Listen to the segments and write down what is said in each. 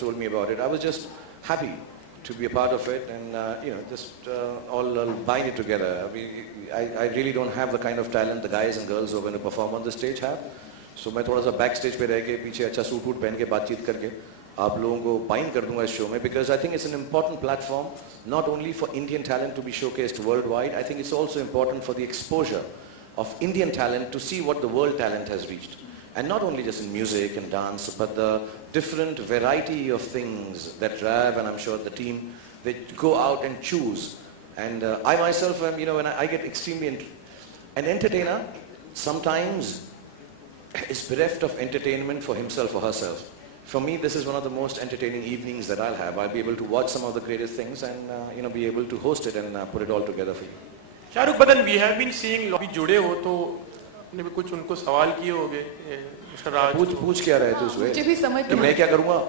told me about it, I was just happy to be a part of it and just all bind it together. I mean, I really don't have the kind of talent the guys and girls who are going to perform on the stage have. So मैं थोड़ा सा back stage पे रह के पीछे अच्छा suit वूट पहन के बातचीत करके आप लोगों को बाइंड कर दूंगा इस शो में, because I think it's an important platform not only for Indian talent to be showcased worldwide. I think it's also important for the exposure of Indian talent to see what the world talent has reached. And not only just in music and dance, but the different variety of things that Rav and I'm sure the team, they go out and choose. And I myself am, when I get extremely... An entertainer sometimes is bereft of entertainment for himself or herself. For me, this is one of the most entertaining evenings that I'll have. I'll be able to watch some of the greatest things and, be able to host it and put it all together for you. Shahrukh, but then we have been seeing अभी जुड़े हो तो आपने भी कुछ उनको सवाल किए होंगे मिस्टर राज। पूछ क्या रहे थे उसमें? मुझे भी समझ नहीं। मैं क्या करूँगा?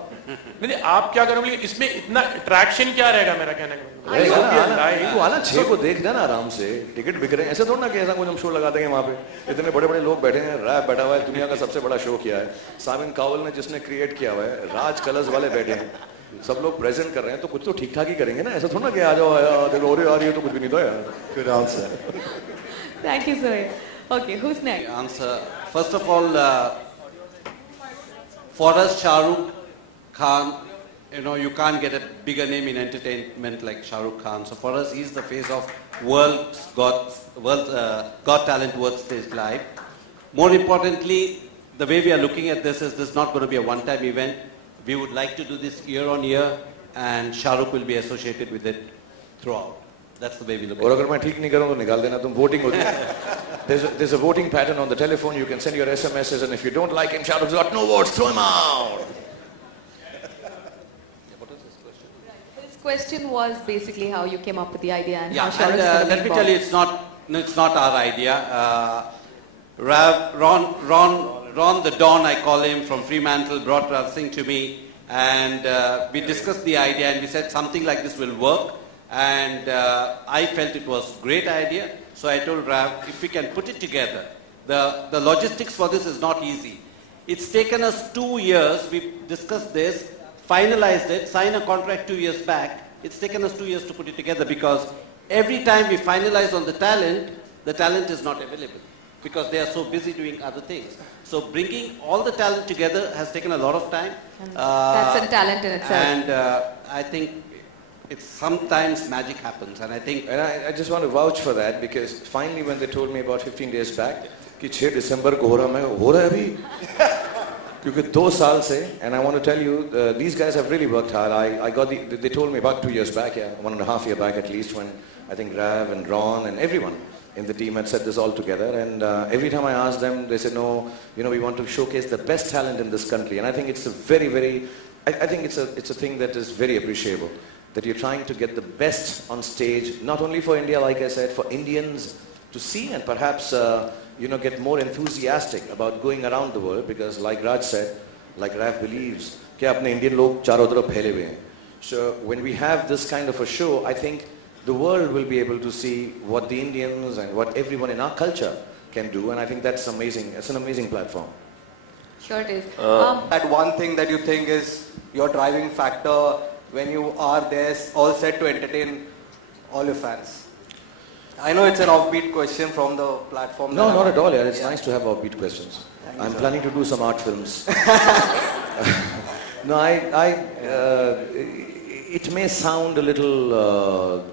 नहीं आप क्या करोगे? इसमें इतना अट्रैक्शन क्या रहेगा मेरा कहने का? तू आना 6 को देख देना आराम से, टिकट बिक रहे हैं, ऐसा थोड़ा ना कि ऐसा कुछ हम शो लगा देंगे वहाँ पे। इतने बड़े बड़े लोग बैठे हैं, रैप बैठा हुआ है, दुनिया का सबसे बड़ा शो किया है, सामिन कावल ने जिसने क्रिएट किया हुआ है, राज कलर्स वाले बैठे हैं, सब लोग प्रेजेंट कर रहे हैं, तो कुछ तो ठीक ठाक ही करेंगे ना, ऐसा थोड़ा ना कि आ जाओ आ रही है तो कुछ भी नहीं था यार। Good answer. Thank you, sir. Okay, who's next? Answer. First of all, for us, Shah Rukh Khan, you can't get a bigger name in entertainment like Shah Rukh Khan. So for us, he's the face of World's Got Talent World Stage Live. More importantly, the way we are looking at this is this is not going to be a one-time event. We would like to do this year on year, and Shah Rukh will be associated with it throughout. That's the way we look at it. और अगर मैं ठीक नहीं करूँ तो निकाल देना, तुम voting होती है. There's a voting pattern on the telephone. You can send your SMSs, and if you don't like him, Shah Rukh's got no votes, throw him out. His question was basically how you came up with the idea and Yeah, how Shah Rukh's going to be let me tell you, it's not our idea. Ron the Don, I call him, from Fremantle, brought Rav Singh to me, and we discussed the idea, and we said something like this will work, and I felt it was a great idea, so I told Rav, if we can put it together. The logistics for this is not easy. It's taken us 2 years, we discussed this, finalized it, signed a contract 2 years back. It's taken us 2 years to put it together because every time we finalize on the talent is not available because they are so busy doing other things. So bringing all the talent together has taken a lot of time. That's a talent in itself. And I think it's sometimes magic happens. And I think... And I just want to vouch for that because finally when they told me about 15 days back कि 6 December को हो रहा है अभी क्योंकि 2 साल से, and I want to tell you, these guys have really worked hard. They told me about 2 years back, 1.5 years back at least, when I think Rav and Ron and everyone in the team had set this all together, and every time I asked them, they said, no, we want to showcase the best talent in this country, and I think it's a very, very, I think it's a thing that is very appreciable, that you're trying to get the best on stage, not only for India, like I said, for Indians to see and perhaps, get more enthusiastic about going around the world, because like Raj said, like Rav believes, कि अपने Indian लोग चारों तरफ फैले हुए हैं. So when we have this kind of a show, I think the world will be able to see what the Indians and what everyone in our culture can do, and I think that's amazing. It's an amazing platform. Sure it is. That one thing that you think is your driving factor when you are there all set to entertain all your fans? I know it's an offbeat question from the platform. No, not at all. Yeah. It's nice to have offbeat questions. I'm planning to do some art films. No, it may sound a little,